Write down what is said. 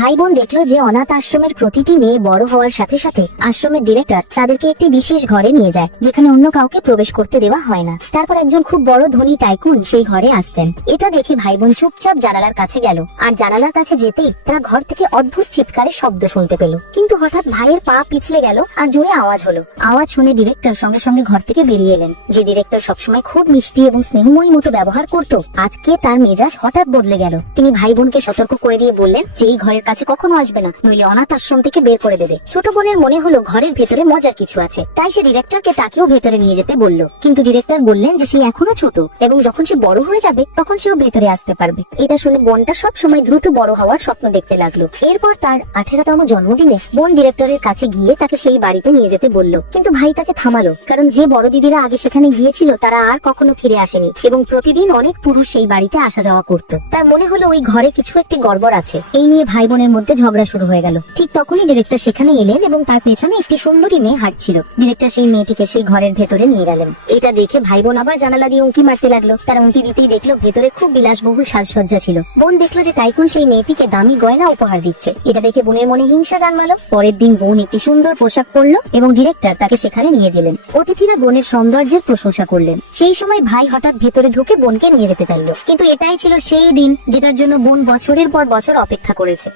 ভাই বোন দেখলো যে অনাথ আশ্রমের প্রতিটি মেয়ে বড় হওয়ার সাথে সাথে আশ্রমের ডিরেক্টর তাদেরকে একটি বিশেষ ঘরে নিয়ে যায়, যেখানে অন্য কাউকে প্রবেশ করতে দেওয়া হয় না। তারপর একজন খুব বড় ধনী টাইকুন সেই ঘরে আসতেন। এটা দেখে ভাই বোন চুপচাপ জানালার কাছে গেল, আর জানালার কাছে যেতেই তারা ঘর থেকে অদ্ভুত চিৎকারের শব্দ শুনতে পেল। কিন্তু হঠাৎ ভাইয়ের পা পিছলে গেল আর জোরে আওয়াজ হলো। আওয়াজ শুনে ডিরেক্টর সঙ্গে সঙ্গে ঘর থেকে বেরিয়ে এলেন। যে ডিরেক্টর সবসময় খুব মিষ্টি এবং স্নেহময়ী মতো ব্যবহার করত, আজকে তার মেজাজ হঠাৎ বদলে গেল। তিনি ভাই বোনকে সতর্ক করে দিয়ে বললেন যে এই ঘরের কাছে কখনো আসবে না, নইলে অনাথ আশ্রম থেকে বের করে দেবে। ছোট বোনের মনে হলো ঘরের ভেতরে মজার কিছু আছে, তাই সে ডিরেক্টরকে তাকেও ভেতরে নিয়ে যেতে বলল। কিন্তু ডিরেক্টর বললেন যে সে এখনো ছোট এবং যখন সে বড় হয়ে যাবে তখন সেও ভেতরে আসতে পারবে। এটা শুনে বোনটা সব সময় দ্রুত বড় হওয়ার স্বপ্ন দেখতে লাগলো। এরপর তার 18তম জন্মদিনে বোন ডিরেক্টরের কাছে গিয়ে তাকে সেই বাড়িতে নিয়ে যেতে বলল। কিন্তু ভাই তাকে থামালো, কারণ যে বড় দিদিরা আগে সেখানে গিয়েছিল তারা আর কখনো ফিরে আসেনি এবং প্রতিদিন অনেক পুরুষ সেই বাড়িতে আসা যাওয়া করত। তার মনে হলো ওই ঘরে কিছু একটি গড়বড় আছে। এই নিয়ে ভাই বোনের মধ্যে ঝগড়া শুরু হয়ে গেল। ঠিক তখনই ডিরেক্টর সেখানে এলেন এবং তার পেছনে একটি সুন্দরী মেয়ে হাঁটছিল। ডিরেক্টর সেই মেয়েটিকে সেই ঘরের ভেতরে নিয়ে গেলেন। এটা দেখে ভাই বোন আবার জানালা দিয়ে উঁকি মারতে লাগলো। তারা উঁকি দিতেই দেখলো ভেতরে খুব বিলাসবহুল সাজসজ্জা ছিল। বোন দেখলো যে টাইকুন সেই মেয়েটিকে দামি গয়না উপহার দিচ্ছে। এটা দেখে বোনের মনে হিংসা জন্মালো। পরের দিন বোন একটি সুন্দর পোশাক পরলো এবং ডিরেক্টর তাকে সেখানে নিয়ে গেলেন। অতিথিরা বোনের সৌন্দর্যের প্রশংসা করলেন। সেই সময় ভাই হঠাৎ ভেতরে ঢুকে বোনকে নিয়ে যেতে চাইলো, কিন্তু এটাই ছিল সেই দিন যেটার জন্য বোন বছরের পর বছর অপেক্ষা করেছে।